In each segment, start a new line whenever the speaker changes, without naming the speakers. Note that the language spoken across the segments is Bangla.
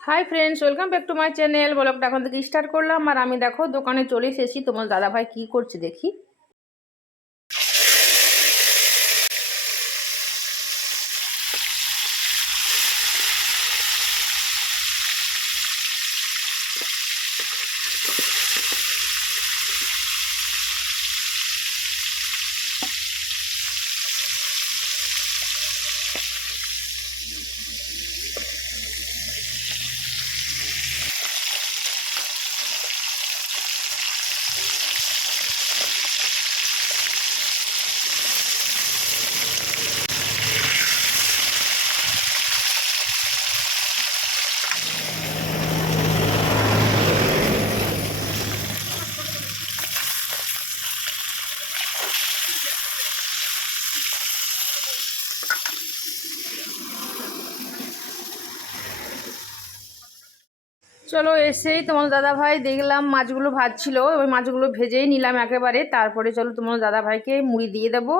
Hi friends welcome back to my channel ব্লগটা এখন থেকে স্টার্ট করলাম আর আমি দেখো দোকানে চলে এসেছি। তোমার দাদাভাই কি করছে দেখি। চলো এসেই তোমার দাদাভাই দেখলাম মাছগুলো ভাজছিল ওই মাছগুলো ভেজেই নিলাম একেবারে। তারপরে চলো তোমার দাদা ভাইকে মুড়ি দিয়ে দেবো,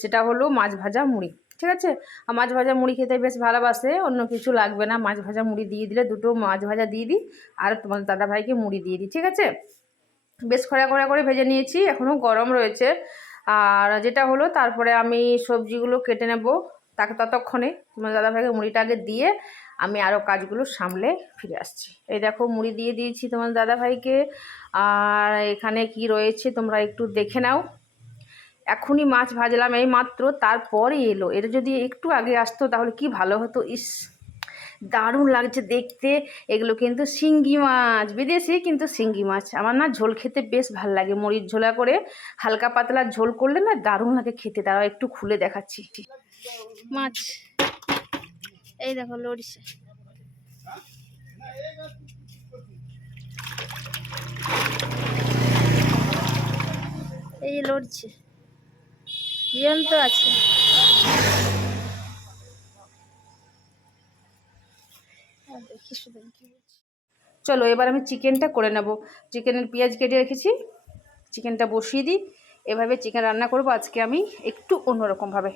সেটা হলো মাছ ভাজা মুড়ি, ঠিক আছে? আর মাছ ভাজা মুড়ি খেতে বেশ ভালোবাসে, অন্য কিছু লাগবে না। মাছ ভাজা মুড়ি দিয়ে দিলে দুটো মাছ ভাজা দিয়ে দিই, আর তোমার দাদাভাইকে মুড়ি দিয়ে দিই, ঠিক আছে? বেশ খরা খরা করে ভেজে নিয়েছি, এখনও গরম রয়েছে। আর যেটা হলো, তারপরে আমি সবজিগুলো কেটে নেব, তাকে ততক্ষণে তোমার দাদাভাইকে মুড়িটা আগে দিয়ে আমি আরও কাজগুলো সামলে ফিরে আসছি। এই দেখো, মুড়ি দিয়ে দিয়েছি তোমার দাদাভাইকে। আর এখানে কি রয়েছে তোমরা একটু দেখে নাও। এখনই মাছ ভাজলাম এই মাত্র তারপরে এলো। এটা যদি একটু আগে আসতো তাহলে কি ভালো হতো? ইস, দারুণ লাগছে দেখতে। এগুলো কিন্তু শিঙ্গি মাছ, বিদেশি কিন্তু শিঙ্গি মাছ। আমার না ঝোল খেতে বেশ ভালো লাগে মরিচ ঝোলা করে হালকা পাতলা ঝোল করলে না দারুণ লাগে খেতে। তারা একটু খুলে দেখাচ্ছি। মাছ। এই দেখো লড়ছে। এই লড়ছে। জীবন্ত আছে। কি চলো, এবার আমি চিকেনটা করে নেব। চিকেনের পেঁয়াজ কেটে রেখেছি। চিকেনটা বসিয়ে দিই। এভাবে চিকেন রান্না করব। আজকে আমি একটু অন্যরকমভাবে।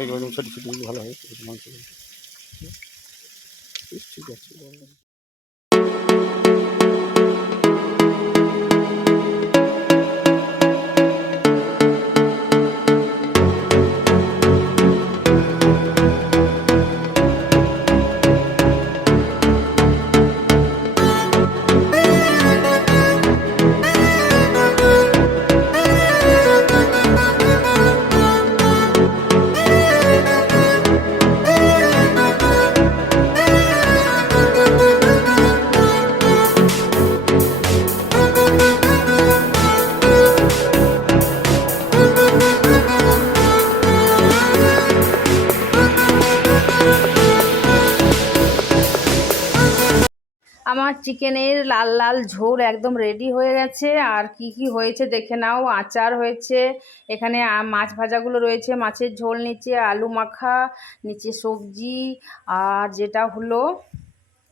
এগুলো ছোটো ছোটো ভালো হয় ঠিক আছে
চিকেনের লাল লাল ঝোল একদম রেডি হয়ে গেছে। আর কি কি হয়েছে দেখে নাও। আচার হয়েছে, এখানে মাছ ভাজাগুলো রয়েছে। মাছের ঝোল নিচে আলু মাখা, নিচে সবজি, আর যেটা হলো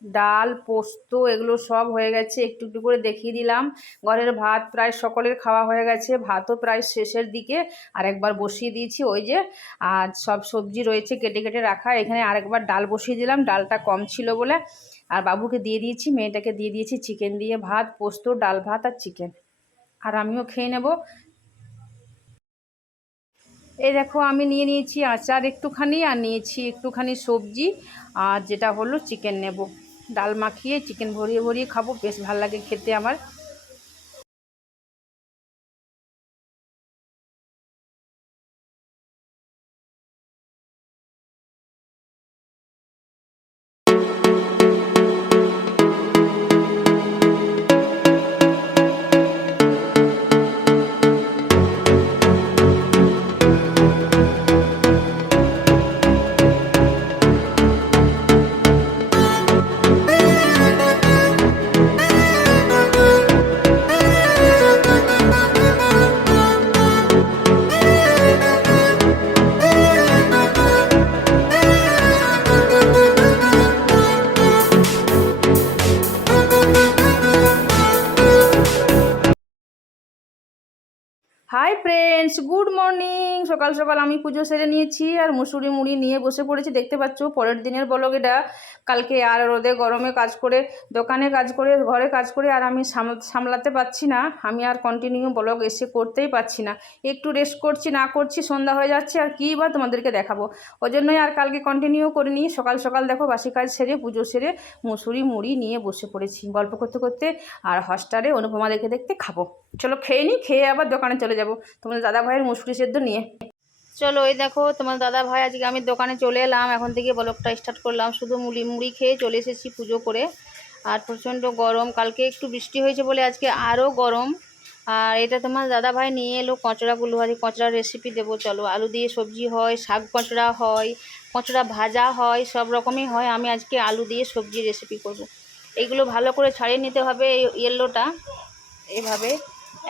ডাল, পোস্ত, এগুলো সব হয়ে গেছে। একটু একটু করে দেখিয়ে দিলাম। ঘরের ভাত প্রায় সকলের খাওয়া হয়ে গেছে। ভাতও প্রায় শেষের দিকে আর একবার বসিয়ে দিয়েছি। ওই যে আর সব সবজি রয়েছে কেটে কেটে রাখা। এখানে আরেকবার ডাল বসিয়ে দিলাম। ডালটা কম ছিল বলে আর বাবুকে দিয়ে দিয়েছি। মেয়েটাকে দিয়ে দিয়েছি চিকেন দিয়ে ভাত, পোস্ত, ডাল ভাত আর চিকেন। আর আমিও খেয়ে নেব। এই দেখো, আমি নিয়ে নিয়েছি আচার একটুখানি আর নিয়েছি একটুখানি সবজি। আর যেটা হলো চিকেন নেব। ডাল মাখিয়ে চিকেন ভরিয়ে ভরিয়ে খাব বেশ ভালো লাগে খেতে আমার। গুড মর্নিং সকাল সকাল আমি পুজো সেরে নিয়েছি আর মুসুরি মুড়ি নিয়ে বসে পড়েছি। দেখতে পাচ্ছ, পরের দিনের বলক এটা। কালকে আর রোদে, গরমে কাজ করে, দোকানে কাজ করে, ঘরে কাজ করে আর আমি সামলাতে পারছি না। আমি আর কন্টিনিউ ব্লগ এসে করতেই পারছি না। একটু রেস্ট করছি, না করছি, সন্ধ্যা হয়ে যাচ্ছে আর কী বা তোমাদেরকে দেখাবো। ওই জন্যই আর কালকে কন্টিনিউ করিনি। সকাল সকাল দেখো, বাসি কাজ সেরে, পুজো সেরে, মুসুরি মুড়ি নিয়ে বসে পড়েছি। গল্প করতে করতে আর হস্টারে অনুপমা দেখে দেখতে খাব। চলো খেয়ে নিই খেয়ে আবার দোকানে চলে যাব। তোমাদের দাদা ভাইয়ের মুসুরি সেদ্ধ নিয়ে। চলো ওই দেখো, তোমার দাদা ভাই আজকে আমি দোকানে চলে এলাম। এখন থেকে ব্লগটা স্টার্ট করলাম। শুধু মুড়ি মুড়ি খেয়ে চলে এসেছি পুজো করে। আর প্রচণ্ড গরম। কালকে একটু বৃষ্টি হয়েছে বলে আজকে আরও গরম। আর এটা তোমার দাদা ভাই নিয়ে এলো কচড়াগুলো আর কচড়ার রেসিপি দেবো, চলো। আলু দিয়ে সবজি হয়, শাক কচড়া হয়, কচড়া ভাজা হয়, সব রকমই হয়। আমি আজকে আলু দিয়ে সবজি রেসিপি করব। এইগুলো ভালো করে ছাড়িয়ে নিতে হবে এই ইয়েলোটা এভাবে।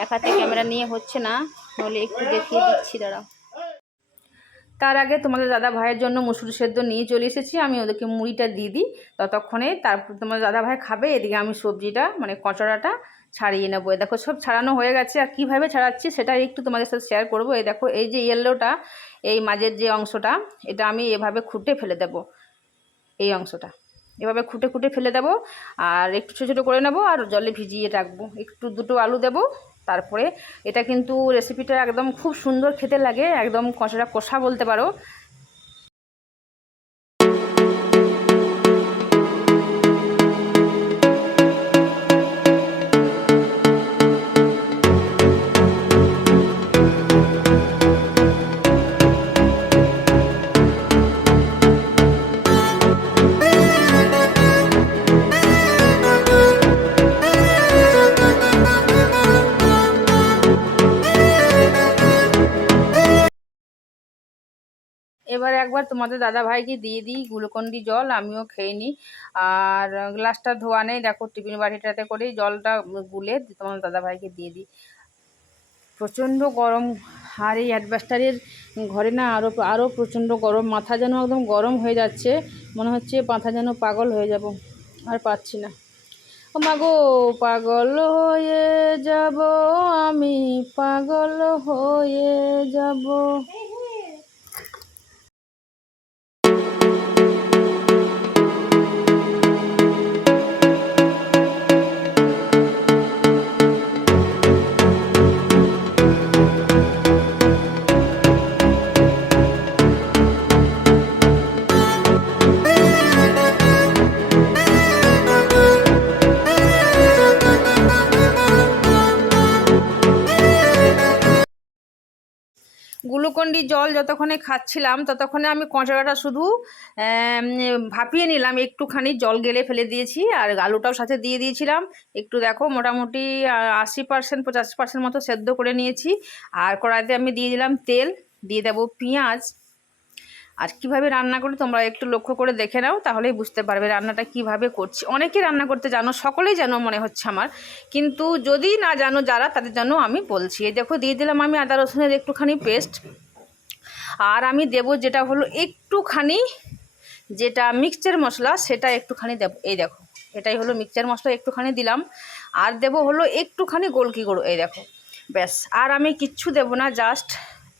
এক হাতে ক্যামেরা নিয়ে হচ্ছে না, নইলে একটু দেখিয়ে দিচ্ছি, দাঁড়াও। তার আগে তোমাদের দাদা ভাইয়ের জন্য মুসুরি সেদ্ধ নিয়ে চলে এসেছি, আমি ওদেরকে মুড়িটা দিয়ে দিই, ততক্ষণে তারপর তোমার দাদা ভাই খাবে, এদিকে আমি সবজিটা মানে কচড়াটা ছাড়িয়ে নেব। দেখো সব ছাড়ানো হয়ে গেছে, আর কীভাবে ছাড়াচ্ছি সেটা একটু তোমাদের সাথে শেয়ার করব। এই দেখো, এই যে ইয়েলোটা এই মাঝের যে অংশটা, এটা আমি এভাবে খুঁটে ফেলে দেব, এই অংশটা। এভাবে খুঁটে খুঁটে ফেলে দেবো, আর একটু ছোটো ছোটো করে নেব, আর জলে ভিজিয়ে রাখব। একটু দুটো আলু দেবো তারপরে এটা কিন্তু রেসিপিটা একদম খুব সুন্দর খেতে লাগে একদম কষাটা কষা বলতে পারো। একবার তোমাদের দাদা ভাইকে দিয়ে দিই গ্লুকন্ডি জল, আমিও খেয়ে নিই। আর গ্লাসটা ধোয়া নেই, দেখো টিফিন বাটিটাতে করেই জলটা গুলে তোমাদের দাদা ভাইকে দিয়ে দিই। প্রচণ্ড গরম, আর এই অ্যাডভাস্টারের ঘরে না আরও আরও প্রচণ্ড গরম, মাথা যেন একদম গরম হয়ে যাচ্ছে, মনে হচ্ছে মাথা যেন পাগল হয়ে যাব, আর পাচ্ছি না। ও মাগো পাগল হয়ে যাব, আমি পাগল হয়ে যাব। গ্লুকন্ডি জল যতক্ষণে খাচ্ছিলাম, ততক্ষণে আমি কচড়াটা শুধু ভাপিয়ে নিলাম। একটুখানি জল গেলে ফেলে দিয়েছি আর আলুটাও সাথে দিয়ে দিয়েছিলাম। একটু দেখো, মোটামুটি আশি পার্সেন্ট পঁচাশি পার্সেন্ট মতো সেদ্ধ করে নিয়েছি। আর কড়াইতে আমি দিয়ে দিলাম তেল, দিয়ে দেবো পেঁয়াজ। আর কীভাবে রান্না করি তোমরা একটু লক্ষ্য করে দেখে নাও, তাহলেই বুঝতে পারবে রান্নাটা কীভাবে করছি। অনেকেই রান্না করতে জানো, সকলেই জানো মনে হচ্ছে আমার। কিন্তু যদি না জানো যারা, তাদের জন্য আমি বলছি। এই দেখো, দিয়ে দিলাম আমি আদা রসুনের একটুখানি পেস্ট আর আমি দেব যেটা হলো একটুখানি যেটা মিক্সচার মশলা, সেটা একটুখানি দেব। এই দেখো, এটাই হলো মিক্সচার মশলা, একটুখানি দিলাম। আর দেব হলো একটুখানি গোলকি গুঁড়ো, এই দেখো। ব্যাস, আর আমি কিচ্ছু দেব না জাস্ট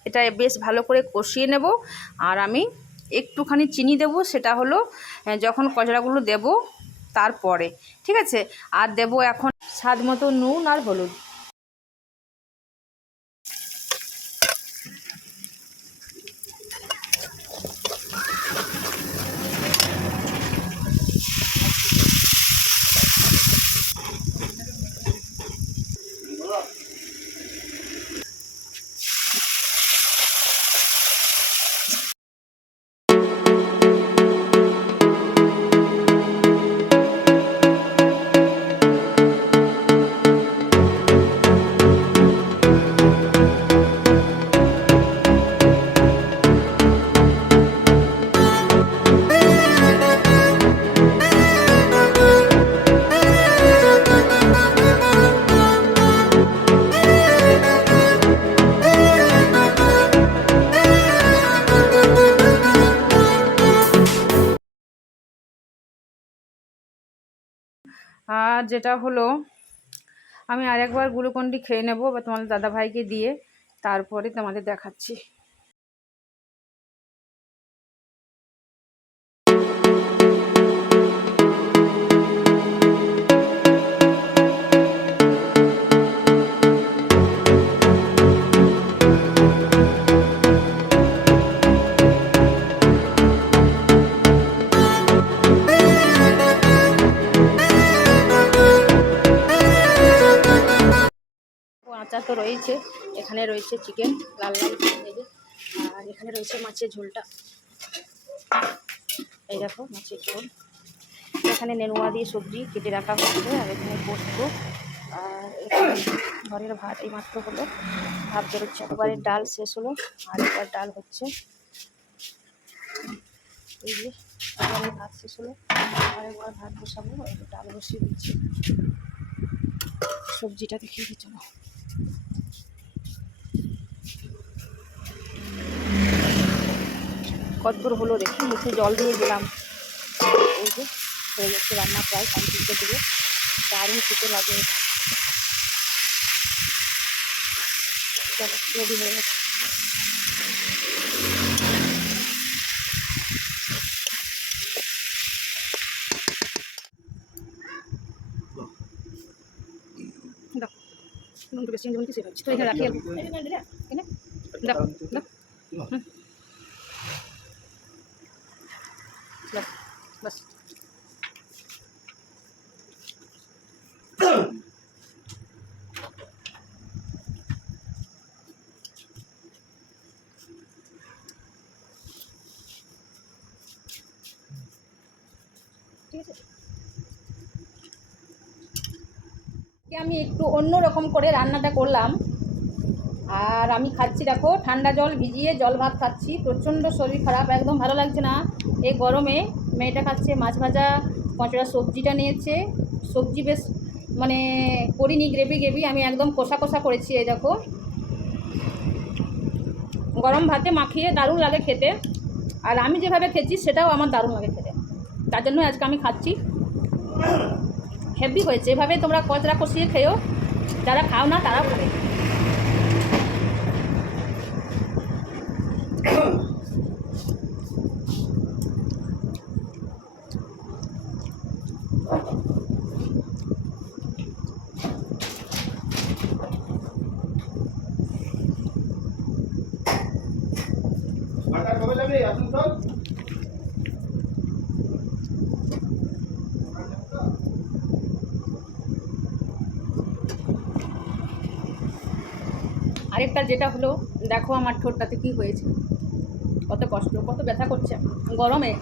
এটা বেশ ভালো করে কষিয়ে নেব। আর আমি একটুখানি চিনি দেব, সেটা হলো যখন কচড়াগুলো দেব তারপরে, ঠিক আছে? আর দেব এখন স্বাদ মতো নুন আর হলুদ। আর যেটা হলো, আমি আরেকবার গ্লুকন্ডি খেয়ে নেব বা তোমাদের দাদাভাইকে দিয়ে তারপরে তোমাদের দেখাচ্ছি। রয়েছে। এখানে রয়েছে চিকেন লাল লাল আর এখানে রয়েছে মাছের ঝোলটা। এই দেখো মাছের ঝোল। এখানে নেনুয়া দিয়ে সবজি কেটে রাখা হয়েছে, আর এখানে পোস্ত। আর এখানে ঘরের ভাত এই মাত্র হলো। ভাত বেরোচ্ছে। একবারে ডাল শেষ হলো, আর একবার ডাল হচ্ছে। এই যে একবারে ভাত শেষ হলো। আর একবার ভাত বসাবো ডাল বসিয়ে দিচ্ছি। সবজিটা দেখিয়ে দিই কতদূর হলো দেখি মুখে জল দিয়ে দিলাম। এই যে, হয়ে যাচ্ছে রান্না প্রায় কমপ্লিটের দিকে দারুণ খেতে লাগে। রেডি হয়ে গেছে। বেশি কিছু তো এখানে রাখি দেখো দেখো ঠিক আমি একটু অন্য রকম করে রান্নাটা করলাম। আর আমি খাচ্ছি, দেখো, ঠান্ডা জল ভিজিয়ে জল ভাত খাচ্ছি। প্রচণ্ড শরীর খারাপ, একদম ভালো লাগছে না। এই গরমে মেয়েটা খাচ্ছে মাছ ভাজা পচড়া সবজিটা নিয়েছে। সবজি বেশ মানে করিনি, গ্রেভি গ্রেভি, আমি একদম কষা কষা করেছি, এই দেখো। গরম ভাতে মাখিয়ে দারুণ লাগে খেতে। আর আমি যেভাবে খেয়েছি, সেটাও আমার দারুণ লাগে খেতে। তার জন্য আজকে আমি খাচ্ছি। হেভি হয়েছে। এভাবে তোমরা কচরা কষিয়ে খেয়েও যারা খাও না তারা খাবে। আরেকটা যেটা হলো দেখো আমার ঠোঁটটাতে কি হয়েছে। কত কষ্ট কত ব্যথা করছে। গরমে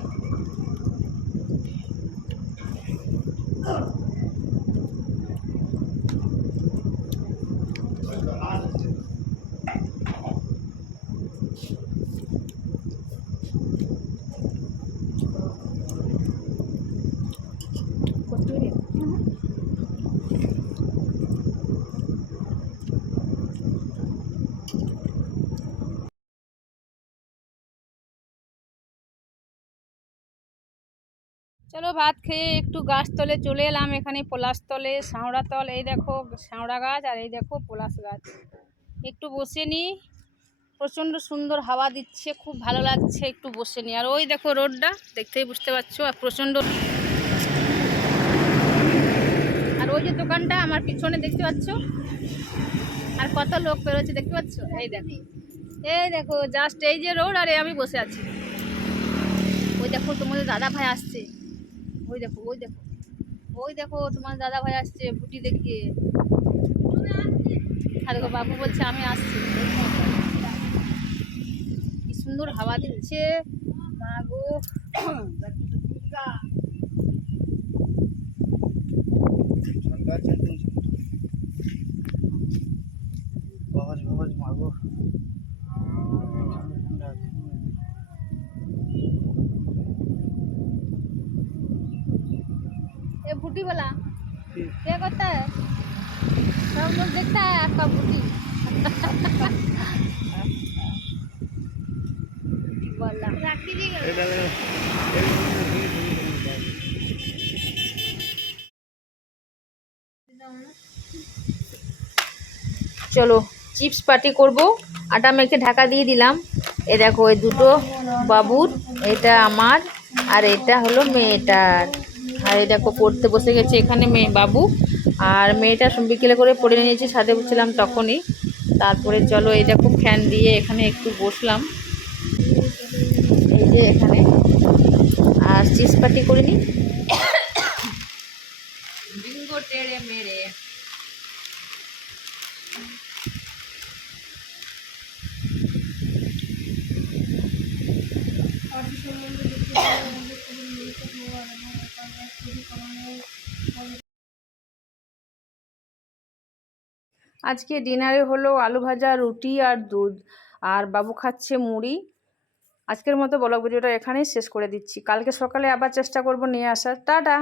চলো ভাত খেয়ে একটু গাছতলে চলে এলাম। এখানে পলাশতলে শাওড়া তল, এই দেখো শাওড়া গাছ আর এই দেখো পলাশ গাছ। একটু বসে নিই প্রচণ্ড সুন্দর হাওয়া দিচ্ছে, খুব ভালো লাগছে একটু বসে নিই আর ওই দেখো রোডটা, দেখতেই বুঝতে পারছ, আর প্রচণ্ড আর ওই যে দোকানটা আমার পিছনে দেখতে পাচ্ছ? আর কত লোক বেরোচ্ছে দেখতে পাচ্ছ? এই দেখো। এই দেখো জাস্ট এই যে রোড, আর আমি বসে আছি। ওই দেখো তোমাদের দাদা ভাই আসছে। ওই দেখো ওই দেখো। ওই দেখো, তোমার দাদা ভাই আসছে ফুটি দেখিয়ে। আর দেখো বাবু বলছে আমি আসছি। কি সুন্দর হাওয়া দিচ্ছে। মা গো। देखता है आपका बूटी वाला
এটা
চলো চিপস পার্টি করব আটা মেখে ঢাকা দিয়ে দিলাম এ দেখো এই দুটো বাবুর এটা আমার আর এটা হলো মেয়েটার আর এই দেখো পড়তে বসে গেছে এখানে মেয়ে বাবু আর মেয়েটা বিকেলে করে পড়ে নিয়েছি, ছাদে বসছিলাম তখনই। তারপরে চলো এই দেখো ফ্যান দিয়ে এখানে একটু বসলাম। এই যে এখানে। আর চিজ পাটি করে নিই টেড়ে মেরে। আজকে ডিনারে হলো আলু ভাজা, রুটি আর দুধ। আর বাবু খাচ্ছে মুড়ি। আজকের মতো ব্লগ ভিডিওটা এখানেই শেষ করে দিচ্ছি। কালকে সকালে আবার চেষ্টা করব নিয়ে আসার। টাটা!